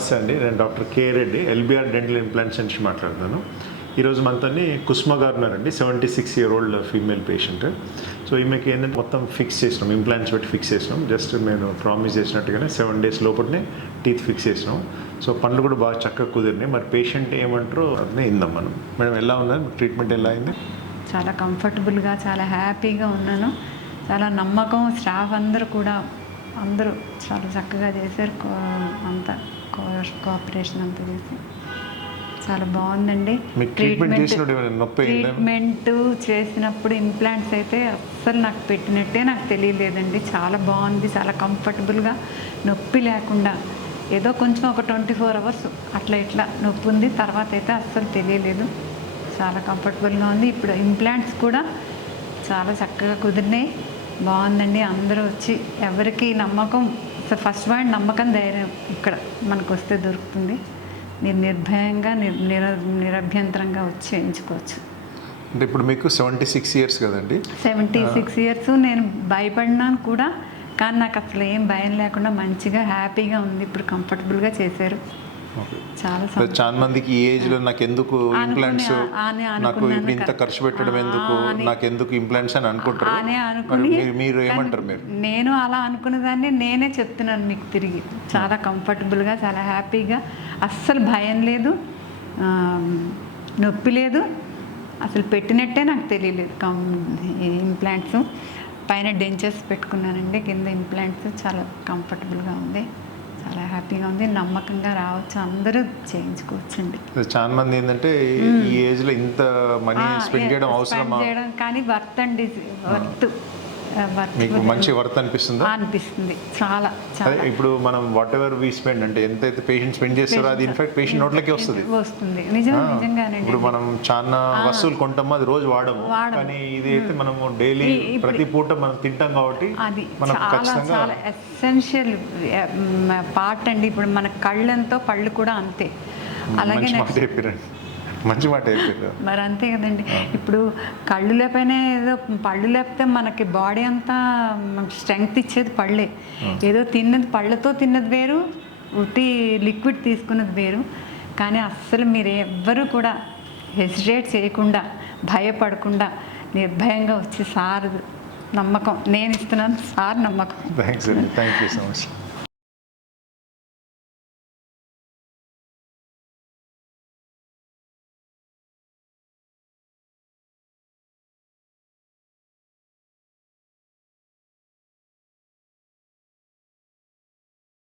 నమస్తే అండి, నేను డాక్టర్ కే రెడ్డి, ఎల్బిఆర్ డెంటల్ ఇంప్లాంట్స్ నుంచి మాట్లాడుతున్నాను. ఈరోజు మనతో కుసుమ గారు ఉన్నారండి, 76 year old female patient. So ఈమెకి ఏంటంటే మొత్తం ఫిక్స్ చేసినాం, ఇంప్లాంట్స్ పెట్టి ఫిక్స్ చేసినాం. జస్ట్ నేను ప్రామిస్ చేసినట్టుగానే 7 days లోపలనే టీత్ ఫిక్స్ చేసినాం. సో పనులు కూడా బాగా చక్కగా కుదిరినాయి. మరి పేషెంట్ ఏమంటారో అదే ఇందాం మనం. మేడం ఎలా ఉన్నారు, ట్రీట్మెంట్ ఎలా అయింది? చాలా కంఫర్టబుల్గా, చాలా హ్యాపీగా ఉన్నాను. చాలా నమ్మకం, స్టాఫ్ అందరూ కూడా అందరూ చాలా చక్కగా చేశారు. అంతా కోఆపరేషన్ అంతా చేసి చాలా బాగుందండి. ట్రీట్మెంట్ చేసినప్పుడు ఇంప్లాంట్స్ అయితే అస్సలు నాకు పెట్టినట్టే నాకు తెలియలేదండి. చాలా బాగుంది, చాలా కంఫర్టబుల్గా, నొప్పి లేకుండా. ఏదో కొంచెం ఒక 24 hours అట్లా ఇట్లా నొప్పి ఉంది, తర్వాత అయితే అస్సలు తెలియలేదు. చాలా కంఫర్టబుల్గా ఉంది. ఇప్పుడు ఇంప్లాంట్స్ కూడా చాలా చక్కగా కుదిరినాయి. బాగుందండి. అందరూ వచ్చి ఎవరికి నమ్మకం, ఫస్ట్ పాయింట్ నమ్మకం, ధైర్యం ఇక్కడ మనకు వస్తే దొరుకుతుంది. మీరు నిర్భయంగా నిరభ్యంతరంగా వచ్చి చేయించుకోవచ్చు. అంటే ఇప్పుడు మీకు 76 years కదండి? 76 years. నేను భయపడినాను కూడా, కానీ నాకు అసలు ఏం భయం లేకుండా మంచిగా హ్యాపీగా ఉంది. ఇప్పుడు కంఫర్టబుల్గా చేశారు. చాలా మందికి ఈ ఏజ్ లో నాకు ఎందుకు ఇంప్లాంట్స్, నాకు ఇప్పుడు ఇంత ఖర్చు పెట్టడం ఎందుకు, నాకు ఎందుకు ఇంప్లాంట్స్ అని అనుకుంటారు. మీరు ఏమంటారు? నేను అలా అనుకునేదాన్ని నేనే చెప్తున్నాను మీకు తిరిగి. చాలా కంఫర్టబుల్గా, చాలా హ్యాపీగా, అస్సలు భయం లేదు, నొప్పి లేదు, అసలు పెట్టినట్టే నాకు తెలియలేదు. ఇంప్లాంట్స్ పైన డెంచర్స్ పెట్టుకున్నానండి, కింద ఇంప్లాంట్స్. చాలా కంఫర్టబుల్గా ఉంది, చాలా హ్యాపీగా ఉంది. నమ్మకంగా రావచ్చు, అందరూ చేయించుకోవచ్చండి. చాలా మంది ఏంటంటే ఈ ఏజ్ లో ఇంత మనీ స్పెండ్ చేయడం అవసరమా, కానీ వర్త్ అండి, వర్త్. మీకు మంచి వర్త్ అనిపిస్తుందా? అనిపిస్తుంది చాలా చాలా. ఇప్పుడు మనం వాట్ ఎవర్ వి స్పెండ్, అంటే ఎంతైతే పేషెంట్ స్పెండ్ చేస్తారో అది ఇన్ఫాక్ట్ పేషెంట్ నోట్లకి వస్తుంది. నిజంగానే. ఇప్పుడు మనం చాలా వస్తువులు కొంటాము, అది రోజు వాడము, కానీ ఇది అయితే మనము డైలీ ప్రతి పూట మనం తింటాం కాబట్టి అది మనకు ఖచ్చితంగా చాలా ఎసెన్షియల్ పార్ట్ అండి. ఇప్పుడు మన కళ్ళంతో పళ్ళు కూడా అంతే. అలాగే మంచి మాట చెప్పారు. మరి అంతే కదండి. ఇప్పుడు కళ్ళు లేకపోయినా ఏదో పళ్ళు లేకపోతే మనకి బాడీ అంతా స్ట్రెంగ్త్ ఇచ్చేది పళ్ళే. ఏదో తిన్నది, పళ్ళతో తిన్నది వేరు, ఉట్టి లిక్విడ్ తీసుకున్నది వేరు. కానీ అస్సలు మీరు ఎవ్వరూ కూడా హెసిటేట్ చేయకుండా, భయపడకుండా, నిర్భయంగా వచ్చి సార్ నమ్మకం నేను ఇస్తున్నాను, సార్ నమ్మకం. థ్యాంక్స్ అండి, థ్యాంక్ యూ సో మచ్.